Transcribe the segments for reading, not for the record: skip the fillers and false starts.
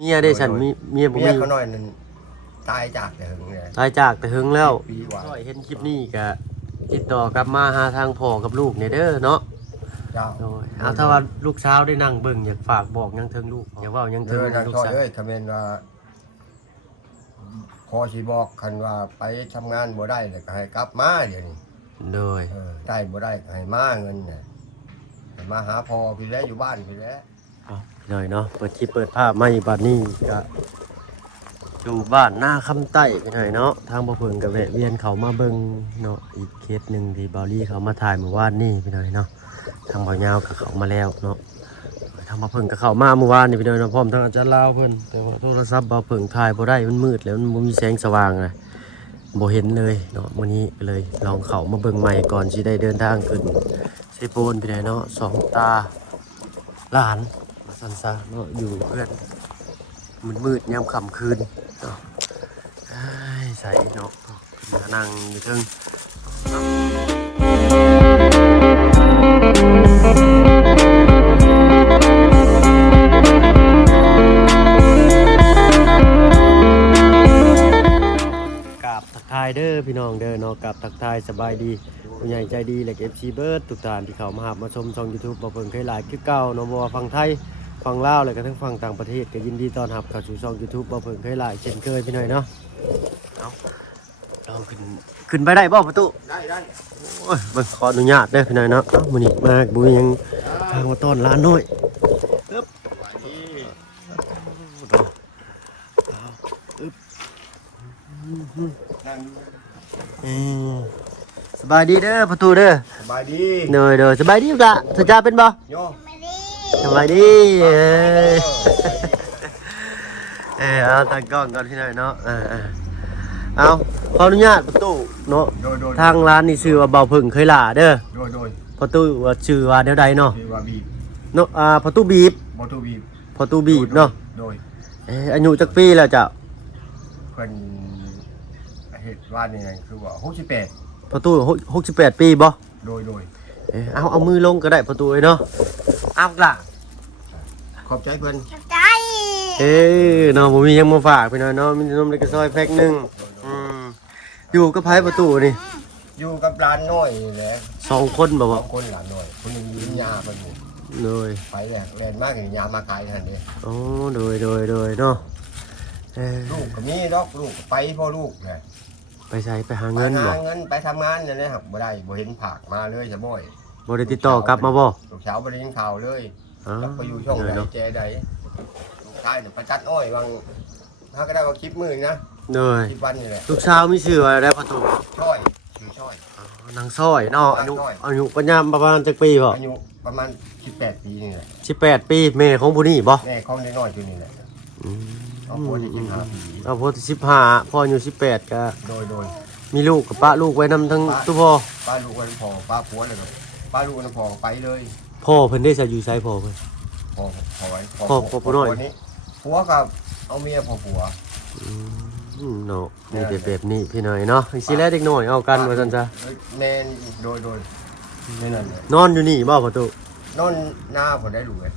เมียได้ฉันเมียบ่ เมี มี ยเขาหน่อยนึงตายจากแต่หึงเลย ตายจากแต่หึงแล้ว ปีกว่า ก็เห็นคลิปนี้ก็ติดต่อกลับมาหาทางพ่อกับลูกเนี่ยเด้อเนาะ เจ้า โอ้ยเอาถ้าว่าลูกสาวได้นั่งเบิ่งอยากฝากบอกยังเทิงลูกอยากเว้ายัง เอ เทิง อทาง ลูก ซอย สาว เอ้ยคอมเมนต์ว่าพอสิบอกคันว่าไปทำงานบ่ได้เลยก็ให้กลับมาเดี๋ยวนี้ โดย ได้บ่ได้ก็ให้มาเงินเนี่ยให้มาหาพ่อพี่แล้วอยู่บ้านพี่แล้ว เอาหน่อยเนาะเปิดคลิปเปิดภาพมาอีกบัดนี้ก็อยู่บ้านหน้าคำใต้ไปหน่อยเนาะทางบ่เพิ่งก็แวะเวียนเขามาเบิ่งเนาะอีกเคสหนึงที่เบาลี่เขามาถ่ายเมื่อวานนี้ไปหน่อยเนาะทางบ่ยาวก็เขามาแล้วเนาะทางบ่เพิ่งก็เข้ามาเมื่อวานนี่ไปหน่อยเนาะพร้อมทางอาจารย์ลาวเพิ่นแต่ว่าโทรศัพท์บ่เพิ่งถ่ายบ่ได้มันมืดแล้วมันบ่มีแสงสว่างเลยบ่เห็นเลยเนาะมื้อนี้ก็เลยลองเข้ามาเบิ่งใหม่ก่อนสิได้เดินทางขึ้นเซโปนไปหน่อยเนาะสองตาหลานมาซั่นซะเนาะอยู่เพื่อนมืดๆยามค่ำคืนเนาะอ้ายใส่เนาะมานั่งอยู่เทิงเนาะกราบทักทายเด้อพี่น้องเด้อเนาะกราบทักทายสบายดีผู้ใหญ่ใจดีและ FC เบิร์ดทุกท่านที่เข้ามาหามาชมช่อง YouTube บ่เพิ่งเคยหลายคือเก่าเนาะบ่ว่าฝั่งไทยฝั่งลาวและก็ทั้งฝั่งต่างประเทศก็ยินดีต้อนรับเข้าสู่ช่อง YouTube บ่เพิ่งเคยหลายเช่นเคยพี่น้อยเนาะเอาลองขึ้นไปได้บ่ประตู ได้ โอ้ยเบิ่งขออนุญาตเด้อพี่น้อยเนาะเอ้ามื้อนี้มาบุญยังทางมาต้อนร้านน้อยอึ๊บเอ้ยสบายดีเด้อประตูเด้อ สบายดี เด้อสบายดีอยู่ละสจาเป็นบ่ โย สบายดีเอาตั้งกล้องก่อนพี่หน่อยเนาะเอาขออนุญาตประตูเนาะ โดย ทางร้านนี่ชื่อว่าเบาพึ่งเคยหล่าเด้อ โดย ประตูว่าชื่อว่าเดี๋ยวใดเนาะ ที่ว่าบีบ เนาะประตูบีบ บ่ตูบีบ ประตูบีบเนาะ โดย อายุจักปีแล้วจ้ะ เพิ่นเหตุว่านี่ไงคือว่า68ประตู68ปีบ่ โดย เอามือลงก็ได้ประตูเอ้ยเนาะเอาล่ะ ขอบใจเพิ่น เนาะบ่มีหยังมาฝากพี่น้อยเนาะมีนมเล็กกระซอยแพ็คหนึงอยู่กับไผประตูนี่ อยู่กับร้านน้อยนี่แหละ 2 คนบ่ ส บ่ องคนหลานน้อยคนหนึงมียาเพิ่นนี่ เลย ไปเนี่ยแล่นมากอย่างยามาขายทันเด้ โอ้โดยเนาะ ลูกก็มีดอกลูกก็ไปพ่อลูกแหละ ไปใช้ไปหา ไป เงินบ่ หาเงินไปทำงานนั่นแหละครับบ่ได้บ่เห็นผากมาเลยจะบ่อย บ่ได้ติดต่อกลับมาบ่ ลูกสาวบ่ได้ยินข่าวเลย อ๋อ แล้วไปอยู่ช่องไหน เนาะ แจใดลูกชายเนี่ยประจัดอ้อยบางถ้าก็ได้ว่าคลิปมือนะ เลย คลิปวันนี่แหละ ลูกสาวมีชื่อว่าอะไรประตู ช่อยชื่อช่อย นางซ้อยเนาะอายุ นางซ้อย อายุปัญญาประมาณจักปีบ่ อายุประมาณ18ปีนี่แหละ 18ปีแม่ของผู้นี้บ่ แม่ของน้อยๆตัวนี้แหละเอาผัวที่15ปี เอาพ่อที่15พ่ออายุ18ก็ โดย มีลูกกับป้าลูกไว้นำทั้งตู้พ่อ ป้าลูกวันพอป้าผัวเลยครับป้าลูกวันพอไปเลย พ่อเพิ่นได้ใส่อยู่ไสพ่อเพิ่น พอไว้ พ่อผู้น้อย นี้ผัวกับเอาเมียพอผัว เนาะมีแต่แบบนี้พี่น้อยเนาะสิแลเด็กน้อยเอากันว่าซั่นซะ แมนโดยไม่นั่นเลย นอนอยู่นี่บ่ประตู นอนหน้าผมได้รู้เลย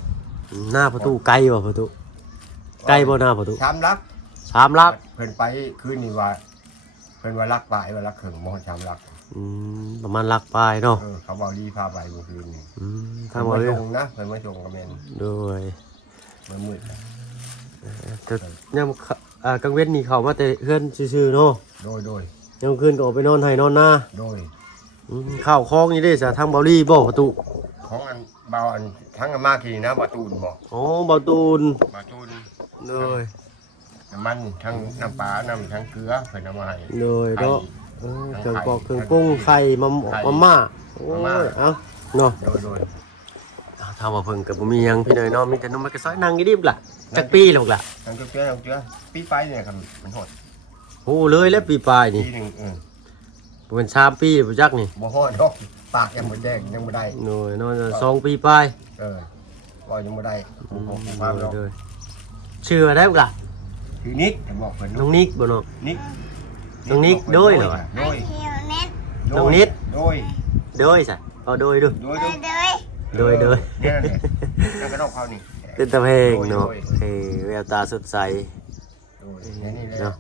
หน้าประตูไกลบ่ประตูไกลบ่หน้าประตู ชามรัก 3ลัก เพิ่นไปคืนนี้ว่าเพิ่นว่ารักปลายว่ารักเขิงมอชามรัก ประมาณลักปลายเนาะ เขาบอกดีพาไปเมื่อคืนนี้ ทางบ่ เพิ่น เด้ มา อ ชงนะเพิ่นมาชงกับแมน โดย มันมืด แต่ยามกลางเว้นนี่เข้ามาแต่เฮือนซื่อๆเนาะ โดย ยามคืนก็ออกไปนอนให้นอนนา โดย ข้าวคลองนี่เด้ซะทางเบาลี่บ่ประตู ของอันเบาอันทั้งอามาคีนะบาตูนบอก อ๋อเบาตูน บาตูน เลย น้ำมันทั้งน้ำปลาน้ำทั้งเกลือเพิ่นเอามาให้ เลยเนาะเครื่องปอกเครื่องปรุงไข่มาม่าโอ้ยเอ้าเนาะ โดย ถ้าว่าเพิ่งกับบ่มีหยังพี่น้อยเนาะมีแต่นมมันก็ซอยนั่งอยู่ดิบล่ะจักปีหรอกล่ะ ทั้งเกลือปีไปเนี่ยครับมันหด โอ้เลยแล้วปีปลายนี่ ปีหนึ่งบ่เป็น3ปีบ่จักนี่ บ่ฮอดดอกปากยังบ่แดงยังบ่ได้ หน่อยเนาะ2ปีปลาย ก็ยังบ่ได้ผมความดอก เลยชื่ออะไรบ่ล่ะ คือนิกผมบอกเพิ่น น้องนิกบ่เนาะ นิก น้องนิกโดยเหรอ โดย น้องนิด โดย โดยซะเอาโดยดู โดย โดย เนี่ยนั่นก็ต้องเขานี่ เป็นตะเพลงเนาะแววตาสดใส โดยนี่เลย เนาะ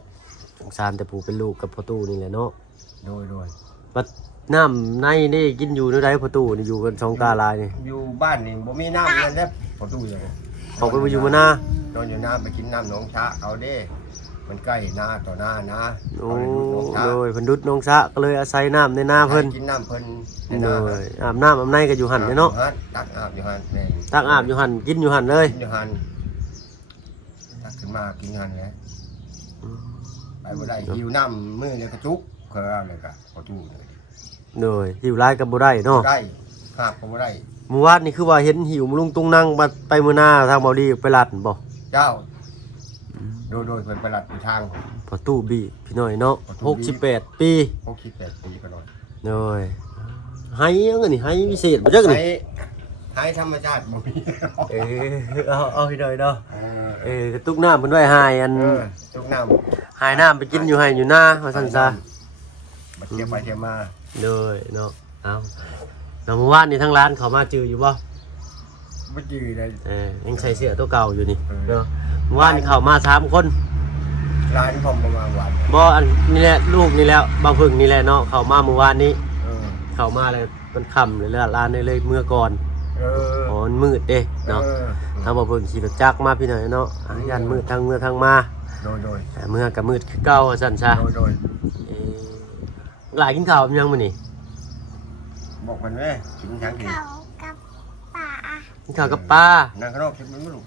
สงสารแต่ผู้เป็นลูกกับพ่อตู้นี่แหละเนาะ โดย บัดน้ำในนี่กินอยู่ในใดพ่อตู้นี่อยู่กันสองตาลายนี่ อยู่บ้านนี่บ่มีน้ำเงินเด้พอตู้เลย ออกไปอยู่มาหน้าน อนอยู่น้ำไปกินน้ำหนองชะเขาเด้มันใกล้นาต่อหน้านะ โอ้ เขาเลยดูดหนองชะ โดยเพิ่นดุดน้องซะก็เลยอาศัยน้ำในนาเพิ่น กินน้ำเพิ่นใน โด นาย อาบน้ำอาบในก็อยู่หั่นเนาะ ตักอาบอยู่หันแม่ ตักอาบอยู่หั่นกินอยู่หั่นเลย กินอยู่หันตักขึ้นมากินหันแล้วไปบ่ได้หิวน้ำมือเลยกระจุกเขาเอาเลยกะพอตู้เลย โดยหิวร้ายก็บ่ได้เนาะ ได้ขาบก็บ่ได้ เมื่อวานนี่คือว่าเห็นหิวลุงตุงนั่งมาไปมื้อหน้าทางเบาดีไปลัดบ่ เจ้าโดยเพิ่นประหลัดอยู่ทาง พอตู้บี้พี่น้อยเนาะ พอตู้บี้ 68ปี 68 ปีก็นอน โดยให้ยังไงนี่ให้พิเศษบ่จักนี่ ให้ธรรมชาติบ่มี เอาพี่น้อยเนาะ เออก ระตุกน้ำเพิ่นไว้ให้อัน ทุกน้ำ หายน้ำไปกินอยู่ให้อยู่หน้าว่าซั่นซะ มาเที่ยวไปเที่ยวมา โดยเนาะเอาแล้วเมื่อวานนี่ทั้งร้านเขามาจืออยู่บ่ บ่จื้อได้ ยังใส่เสื้อตัวเก่าอยู่นี่ เออ เนาะเมื่อวานนี่เขามา3คน ร้านผมประมาณวัน บ่อันนี่แหละลูกนี่แล้วบ่าวพึ่งนี่แหละเนาะเขามาเมื่อวานนี้ เออ เขามาเลยมันค่ำเลยแล้วร้านนี่เลยเมื่อก่อน เออ อ๋อมันมืดเด้เนาะทางบ่าวพึ่งขี่รถจักรมาพี่หน่อยเนาะยันมืดทางเมื่อทางมา โดย แต่เมื่อก็มืดคือเก่าว่าซั่นซะ โดย เอ่อหลายกินข้าวยังมื้อนี้ บอกมันแม่กินช้างกิน เขากับป่า กินข้าวกับปลา นั่งข้างนอกคิดมันไม่รู้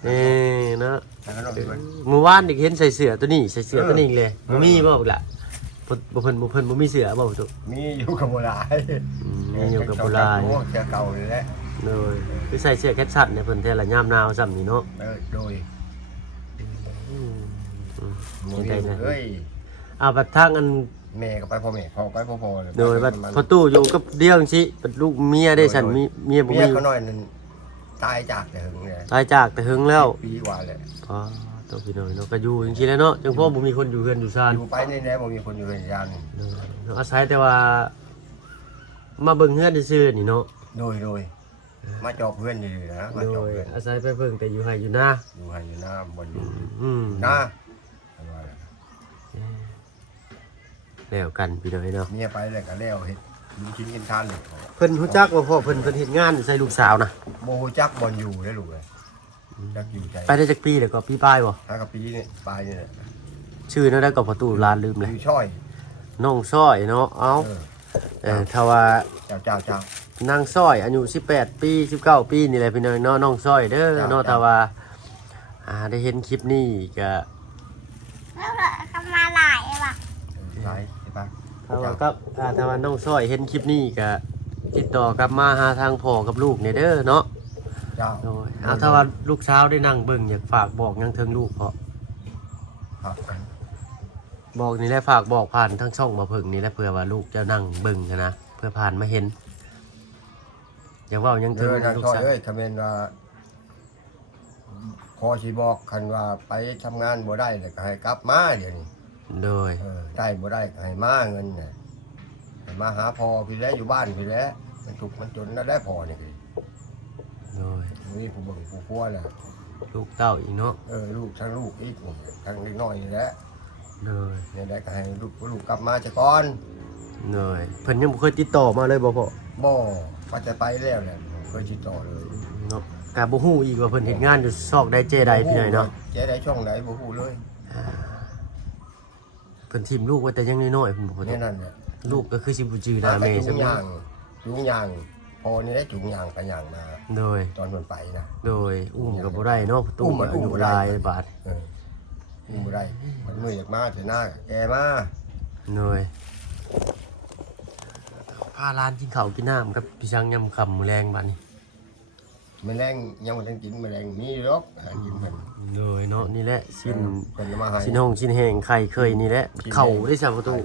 เนาะ นั่งข้างนอกคิดมัน เมื่อวานเด็กเห็นใส่เสื้อตัวนี้ใส่เสื้อตัวนี้อีกเลยบ่มีบ่บักล่ะบ่เพิ่นบ่มีเสื้อบ่ตุ มีอยู่กับโบราณ มีอยู่กับโบราณ เสื้อเก่าเลยแหละ เลยคือใส่เสื้อแคทชันเนี่ยเพิ่นแท้ละยามหนาวซ้ำนี่เนาะ โดย อืม มี ใจนะ เฮ้ย เอาบัดทางอัน แม่ก็ไปพ่อแม่พ่อไปพ่อเลย โดยบัดพอตู้อยู่กับเดียวจังซี่บัดลูกเมียได้ฉันมีเมียบ่ เมีย มี เขาหน่อยนึงตายจากแต่หึงเลย ตายจากแต่หึงแล้ว ปีกว่าเลย พอตัวพี่น้อยเนาะก็อยู่จังซี่แหล้วเนาะจังพ่อบ่มีคนอยู่เฮือนอยู่ซ่าน อยู่ไปในแน่บ่มีคนอยู่ในยาน เนาะอาศัยแต่ว่า มาเบิ่งเฮือนซื่อๆนี่เนาะ โดยมาจอบเพื่อนอยู่นะมา โด จอบ ย เพื่อน อาศัยไปเบิ่งแต่อยู่ไห้อยู่นา อยู่ให้อยู่หน้าบนอยู่ อืม หน้า แล้วกันพี่น้อยเนาะ เมียไปเลยก็แล้วเฮ็ดดูชิ้นกินทานเลย เพิ่นรู้จักว่าพ่อเพิ่นเฮ็ดงานใส่ลูกสาวนะ โมจักบอลอยู่ได้ลูกเลยจักอยู่ใจ ไปได้จักปีแล้วก็ปีป้ายบ่ ถ้ากับปีนี่ปลายนี่แหละ ชื่อนั่นได้ก็ประตูร้านลืมเลย อยู่ช่อย น้องซ้อยเนาะเอ้า เออ ถ้าว่า เจ้า นางซ้อยอายุ18ปี19ปีนี่แหละพี่น้อยเนาะน้องซ้อยเด้อเนาะถ้าว่าได้เห็นคลิปนี้ก็ แล้วเขามาหลายว่ะ หลายใช่ปะ ถ้าว่ากับถ้าว่าน้องซ้อยเห็นคลิปนี้ก็ติดต่อกลับมาหาทางพ่อกับลูกเนี่ยเด้อเนาะ เจ้า โดยถ้าว่าลูกสาวได้นั่งเบิ่งอยากฝากบอกหยังเทิงลูกเพาะ ครับกัน บอกนี่แหละฝากบอกผ่านทั้งช่องมาเพิ่งนี่แหละเพื่อว่าลูกจะนั่งเบิ่งนะเพื่อผ่านมาเห็นอย่าว่าหยัง เอ ถึง อนาง ลูก ช่อย สาว เอ้ยคำเป็นว่าพอชีบอกคันว่าไปทำงานบ่ได้เลยก็ให้กลับมาเดี๋ยวนี้ โดย ได้บ่ได้ก็ให้มาเงินเนี่ยให้มาหาพอพี่แล้วอยู่บ้านพี่แล้วมันถูกมันจนแล้วได้พอนี่คือ โดย นี่ผู้เบิ่งผู้พัวแหละ ลูกเต้าอีกเนาะ ลูกทั้งลูกอีกนี่ทั้งเล็กน้อยนี่แหละ โดย เนี่ยได้ก็ให้ลูกกลับมาจะก่อน โดยเพิ่นยังบ่เคยติดต่อมาเลยบ่พ่อ บ่ก็จะไปแล้วแหละเคยติดต่อเลย เนาะก็บ่ฮู้อีกว่าเพิ่นเฮ็ดงานอยู่ซอกใดเจใดพี่น้อยเนาะ เจ๊ได้ช่องไหนบ่ฮู้เลย เพิ่นทิ่มลูกไว้แต่ยังน้อยๆเพิ่นบ่ นี่นั่นเนี่ย ลูกก็คือสิบ่จื้อหน้าแม่ จุ ใช่ ง ไหม ยางจุงยางพอนี่ได้จุงยางกันยางมา โดย ตอนมันไปนะ โดยอุ้มก็บ่ได้เนาะตุ้มอายุหลายบาด นี่บ่ได้มันมืออยากมาเถอะหน้าแกมา โดยพาร้านกินข้าวกินน้ำกับพี่ช้างยำค่ำมื้อแรงบัดนี้ แมลงยังบ่ทันกินแมลงมีหรอกหากินเพิ่น เลยเนาะนี่แหละชิ้น เพิ่นจะมาให้ ชิ้นห้องชิ้นแห้งไข่เคยนี่แหละเข่าได้สับประตู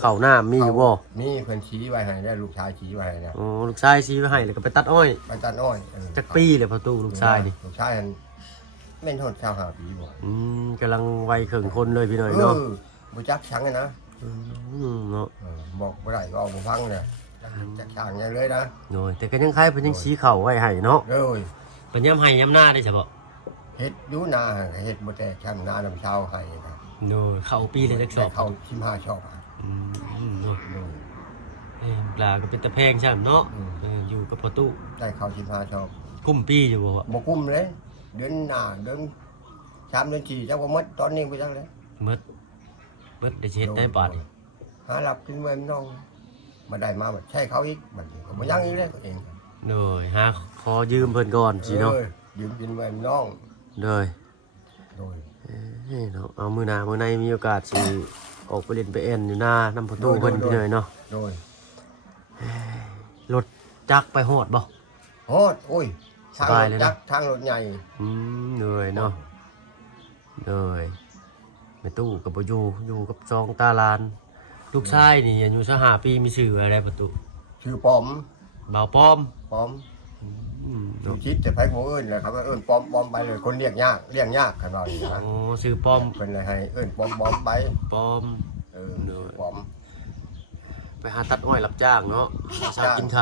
เข่าหน้ามีอยู่บ่ มีเพิ่นชี้ไว้ให้ได้ลูกชายชี้ไว้ให้นะ อ๋อลูกชายชี้ไว้ให้แล้วก็ไปตัดอ้อย ไปตัดอ้อย จักปีเลยประตูลูกชายนี่ ลูกชายนั่นแม่นโทษชาวหาปีบ่ กำลังวัยเข่งคนเลยพี่หน่อยเนาะ บ่จักชังเลยนะ เนาะ บอกบ่ได้ก็เอาบ่ฟังเนี่ยจักชังอย่างเลยนะ โดยแต่ก็ยังคล้ายเพิ่นยังชี้เข่าไว้ให้เนาะ เลย เพิ่นย้ำให้ย้ำหน้าได้ใช่บ่ ย เฮ็ดอยู่นาเฮ็ดบ่แต่ช่างนาน้ำเช้าให้นะ โดยเข้าปีเลยจักสอบ เข้า15ชอบ เนาะ โดย ปลาก็เป็นตะแพงใช่เนาะ อืม อยู่กับพ่อตู้ ได้เข้า15ชอบ กุ้มปีอยู่บ่วะ บ่กุ้มเลยเดือนหน้าเดือน3เดือน4จักว่าหมดตอนนี้ไปจังเลย เบิดได้สิเฮ็ดได้บาดนี่ หาหลับกินเว้นน้องมาได้มาบัดใช้เขาอีกบัดนี้ก็บ่ยังอีกเลยตัวเอง โดยหาขอยืมเพิ่นก่อนสิเนาะ ยืมกินเว้นน้อง โดย โดย เนาะเอามื้อหน้ามื้อในมีโอกาสสิออกไปเล่นไปแอนอยู่หน้านำพ่อตู้เพิ่นพี่หน่อยเนาะ โดย รถจักรไปฮอดบ่ โหดโอ้ย สบายเลยนะ จักรทางรถใหญ่ เหนื่อยเนาะเหนื่อยแม่ตู้กับบ่อยู่กับซองตาลาน ลูกชายนี่อายุ25ปีมีชื่ออะไรประตู ชื่อปอม บ่าวป้อม ปอม ดู เนาะ ชิดจะไผบ่เอิ้นแหละครับว่าเอิ้นปอมปอมไปเลยคนเรียกยากกันว่าอย่างนี้นะ อ๋อชื่อป้อม เพิ่นเลยให้เอิ้นปอมปอมไป ป้อม ชื่อปอม ไปหาตัดอ้อยรับจ้างเนาะสาวกินค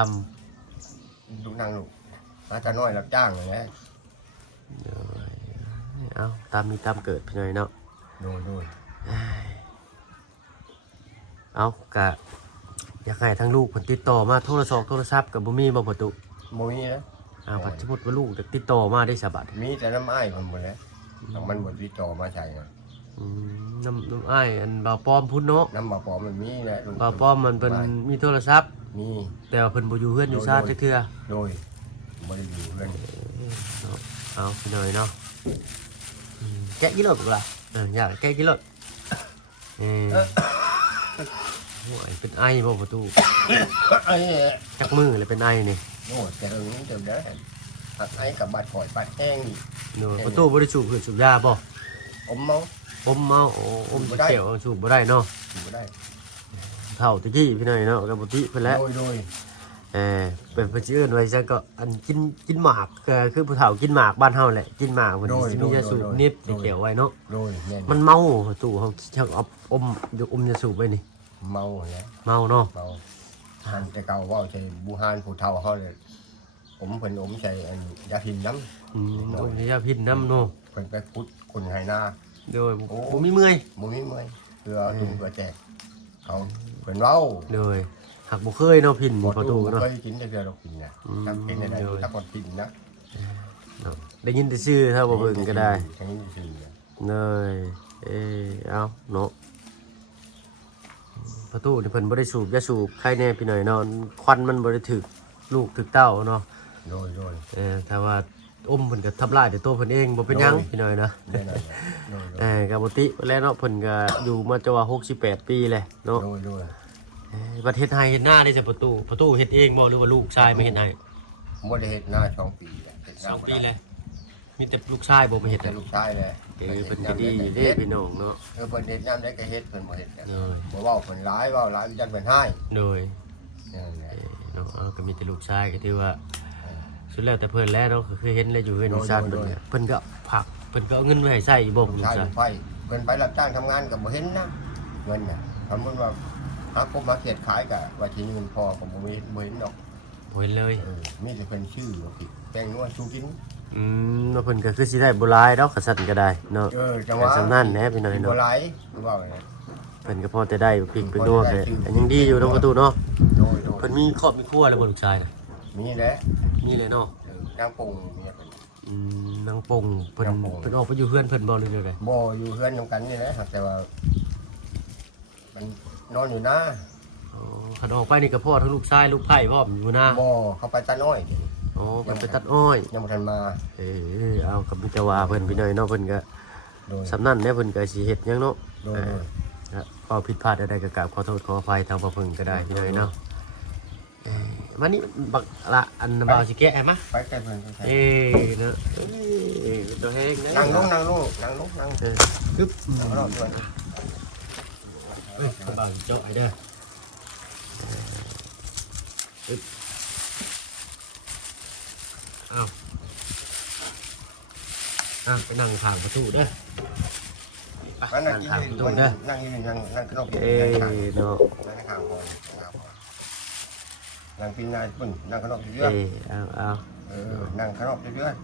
ลูกนางลูกมาจะน้อยรับจ้างเลยนะ ำเอาตามมีตามเกิดพี่หน่อยเนาะ โดย เอากะอยากให้ทั้งลูกเพิ่นติดต่อมาโทรศัพท์กับบ่มีบ่ประตู บ่มีนะ ปัจจุบันว่าลูกจะติดต่อมาได้สบัด มีแต่น้ำอ้ายมันหมดแล้วมันบ่ติดต่อมาใช่นะ น้ำอ้ายอันบ่าวป้อมพุ่นเนาะ น้ำบ่ปอมมันมีนะ บ่าวป้อมมันเป็นมีโทรศัพท์ มี แต่ว่าเพิ่นบ่อยู่เฮือนอยู่ชาติจักเทื่อ โดยบ่ได้อยู่เพิ่น เอาพี่หน่อยเนาะแกะกี่รถกูล่ะอยากแกะกี่รถโอ้ยเป็นไอบ่ประตู ไอ้ จักมือเลยเป็นไอนี่ โน่แต่เอิ้นเดี๋ยวได้หักไอ้กับบาดข่อยบาดแห้งนี่ เนาะประตูบ่ได้สูบเพิ่นสูบยาบ่ อมเมา อมเมาโอ้อมเขียวสูบบ่ได้เนาะ อยู่บ่ได้ เท่าตะกี้พี่หน่อยเนาะกับปกติเพิ่นแล้ว โดย เป็นเพิ่นสิเอิ้นไว้ซะก็อันกินหมากก็คือผู้เฒ่ากินหมากบ้านเฮาแหละกินหมากเพิ่นสิมียาสูบนิดสีเขียวไว้เนาะ โดยแม่น มันเมาตู้เฮาชักเอาอมยาสูบไว้นี่ เมาแล้ว เมาเนาะ เมาหันแต่เก่าว่าใช่บูฮานผู้เฒ่าเฮาเลยผมเพิ่นอมใส่อันยาพินน้ำ อมยาพิษน้ำเนาะ เพิ่นไปพุดคนไหนา โดยบ่มีเมื่อย บ่มีเมื่อยเพื่อถุงเพื่อแจกเขาเพิ่นเว้า โดยหักบ่เคยเนาะพิน บ่ ประ ตู้ ตูเนาะ เคยกินแต่เดือดอกกินนะทำเป็นได้ถ้าคนกินนะ ได้ยินแต่ชื่อถ้าบ่เบิ่งก็ได้ ทั้งนี้สิ เลยเอาเนาะประตูนี่เพิ่นบ่ได้สูบยาสูบใครแน่พี่หน่อยเนาะควันมันบ่ได้ถึกลูกถึกเต้าเนาะ โดย ถ้าว่าเพิ่นก็ทำลายแต่ตัวเพิ่นเองบ่เป็นหยังพี่หน่อยนะ แน่นอนโดย ก็บ่ติแล้วเนาะเพิ่นก็อยู่มาจะว่า68 ปีแล้วเนาะ โดย บัดเฮ็ดให้เฮ็ดหน้าได้จ้ะประตูเฮ็ดเองบ่หรือว่าลูกชายมาเฮ็ดให้ บ่ได้เฮ็ดหน้า2 ปีแล้ว 2 ปีแล้วมีแต่ลูกชายบ่มาเฮ็ด แต่ ให้ ลูกชายแหละ เพิ่นก็ดีเด้พี่น้องเนาะ เพิ่นเฮ็ดยามได้ก็เฮ็ดเพิ่นบ่เฮ็ด โดย บ่เว้าเพิ่นหลายเว้าหลายจังเพิ่นให้ โดย นั่นแหละ เนาะก็มีแต่ลูกชายก็ถือว่าสุดแล้วแต่เพิ่นแล้วเนาะก็คือเห็นแล้วอยู่เฮือนอยู่ซ่านเพิ่นเนี่ยเพิ่นก็ผักเพิ่นก็เอาเงินไว้ให้ใช้บ่ ลูก ลูก ชาย ชาย ลูกไฟเพิ่นไปรับจ้างทำงานก็บ่เห็นนะเงินน่ะสมมุติว่าหาคบมาเขียดขายก็ว่าสิเงินพอก็บ่เห็นดอก บ่เห็นเลย มีแต่เพิ่นชื่อว่าผิดแป้งนัวชูกิน แล้วเพิ่นก็คือสิได้บ่หลายดอกก็สั่นก็ได้เนาะ จังหวะ สำนั่นแหละพี่น้อย บ่ เนาะ หลายว่าไง เพิ่นก็พอแต่ได้พริกไปนัวก็อันยังดีอยู่เนาะประตูเนาะ โดย เพิ่นมีครอบมีครัวแล้วบ่ลูกชายน่ะ มีแหละ มีเลยเนาะ นางปงเมียเพิ่น นางปงเพิ่น นางปง เพิ่นออกไปอยู่เฮือนเพิ่นบ่หรือจังได๋ บ่อยู่เฮือนนำกันนี่แหละแต่ว่า มันนอนอยู่นะ อ๋อคันออกไปนี่ก็พ่อทั้งลูกชายลูกไผ่พร้อมอยู่นะ บ่เขาไปตาน้อย อ๋อเพิ่นไปตัดอ้อย ยังบ่ทันมา เอากับมิตรว่าเพิ่นพี่น้อยเนาะเพิ่นก็ โดย สำนั่นเนี่ยเพิ่นก็สิเฮ็ดหยังเนาะ โดย ก็ผิดพลาดใดๆก็กราบขอโทษขออภัยทางบ่เพิ่งก็ได้พี่น้อยเนาะมานี่บักละอันบ่าวสิแกะให้มา ไปใกล้เพิ่นไปใกล้ เนาะเป็นตัวแฮงนะ นั่งลงนั่ง ปึ๊บ รอบด้วย บ่าวเจาะให้เด้อปึ๊บอ้าวไปนั่งข้างประตูเด้อ นั่ง นั่ง กิน ข้าง อ ประ ยู่ ตู ด้วย เด้อ นั่งอยู่นั่งขนมกิน เนาะ นั่งข้างพอนั่งกินนายปึ้งนั่งขนมเรื่อย เอา นั่งขนมเรื่อย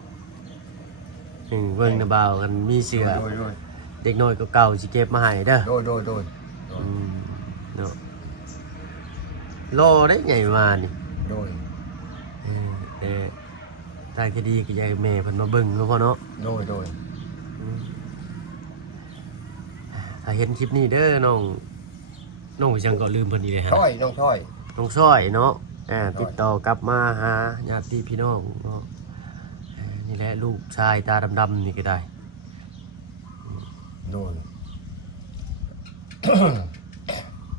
เบิ่งนะบ่าวกันมีเสือ โดย เด็กน้อยก็เก่าสิเก็บมาให้เด้อ โดยเนาะรอได้ไงมานี่ โดย ทางคดีก็อยากให้แม่เพิ่นมาเบิ่งเนาะพ่อเนาะ โดย ถ้าเห็นคลิปนี้เด้อน้องจังก็ลืมเพิ่นอีกเลยฮะ ช้อยน้องช้อย น้องซ้อยเนาะติดต่อกลับมาหาญาติพี่น้องเนาะนี่แหละลูกชายตาดำๆนี่ก็ได้ โดย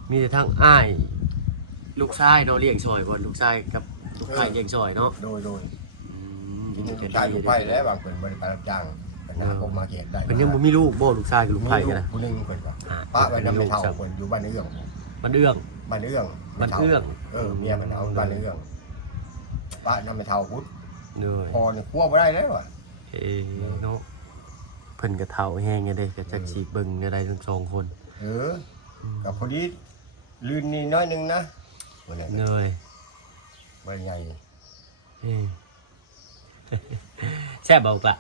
มีแต่ทั้งอ้ายลูกชายเนาะเลี้ยงซอยบ่ลูกชายกับลูกไผ่เลี้ยงซอยเนาะ โดย กิน ชายอยู่ไปแล้วบางคนบริการรับจ้างเป็นนาคมมาเก็ตได้ เพิ่นยังบ่มีลูกบ่ลูกชายกับลูกไผ่กันนะ ผู้นึงเพิ่นว่าป้าไว้นำไปเท่าคนอยู่บ้านเอื้อง มันเอื้อง บ้านเอื้อง เมียมันเอาบ้านเอื้องป้านำไปเท่าพุทธ เด้อ พอเนี่ยคั่วบ่ได้แล้วอ่ะ เนาะเพิ่นก็เฒ่าแฮงไงเด้ก็จักสิเบิ่งได้ทั้งสองคน กับพอดีลื่นนี่น้อยนึงนะบ่ได้ เนย บ่ใหญ่ แซ่บบ่ปะ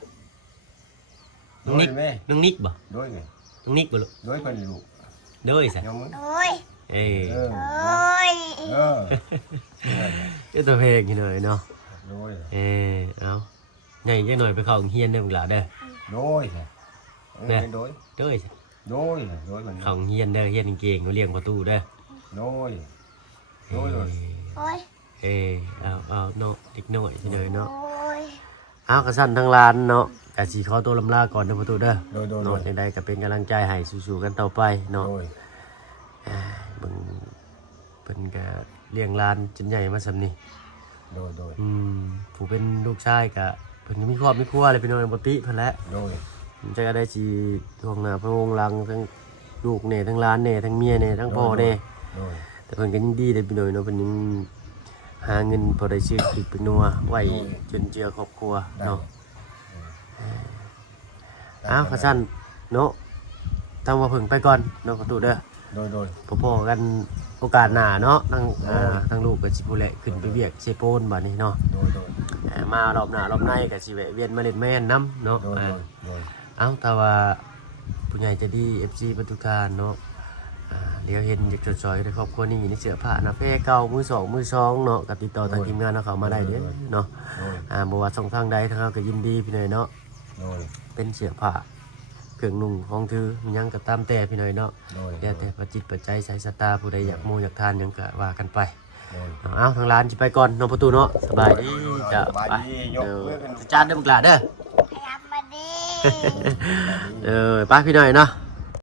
โดยแม่ น้องนิกบ่ โดยแม่ น้องนิกบ่ลูก โดยเพิ่นลูก เด้อซะ ยอมมือ โอ้ย เอ้ย โอ้ย เอ้ตัวเพลงนี่หน่อยเนาะ โดย เอาใหญ่จังหน่อยไปเข้าโรงเรียนเด้อมึงล่ะเด้อ โดยโดย เด้อซะ โดยมัน เข้าโรงเรียนเด้อเรียนเก่งๆเลี้ยงประตูเด้อ โดย โอ้ย เอาเนาะเด็กน้อยพี่หน่อยเนาะ โอ้ย เอากระสั่นทั้งร้านเนาะกะสิขอตัวลำลาก่อนเด้อประตูเด้อ โดย เนาะจังใดก็เป็นกำลังใจให้สู้ๆกันต่อไปเนาะเบิ่งเพิ่นก็เลี้ยงร้านจนใหญ่มาซำนี้ โดย ผู้เป็นลูกชายก็เพิ่นก็มีครอบมีครัวเลยพี่น้องปกติเพิ่นแหละ โดย มันจะได้สิทวงหน้าพระวงศ์หลังทั้งลูกแน่ทั้งร้านแน่ทั้งเมียแน่ทั้งพ่อแน่ โดย แต่เพิ่นก็ยังดีเด้อพี่น้องเนาะเพิ่นยังหาเงินพอได้ซื้อพริกเป็นนัวไว้จนเจือครอบครัวเนาะกระสั่นเนาะทางว่าเพิ่งไปก่อนเนาะประตูเด้อ โดย พอๆกันโอกาสหน้าเนาะทั้งลูกก็สิผู้แหละขึ้นไปเวียกเซโปนบัดนี้เนาะมารอบหน้ารอบในก็สิแวะเวียนมาเล่นแม่นน้ำเนาะเอาแต่ว่าผู้ใหญ่จะดี FC ประตูการเนาะเดี๋ยวเห็นอยากจดจ่อยในครอบครัวนี้ในเสื้อผ้าหน้าเป้เก่ามือสองเนาะกับติดต่อทางทีมงานเขามาได้เด้อเนาะบ่ว่าช่องทางใดทางเราก็ยินดีพี่หน่อยเนาะเป็นเสื้อผ้าเครื่องนุ่งของถือมันยังก็ตามแต่พี่หน่อยเนาะแล้วแต่ปัจจิตปัจจัยใส่สตาผู้ใดอยากโมอยากทานยังก็ว่ากันไปเอาทางร้านสิไปก่อนน้องประตูเนาะสบายดีจ้ะไปจานเด้อมึงกล้าเด้อ ขยับมาดิ ไปพี่หน่อยเนาะ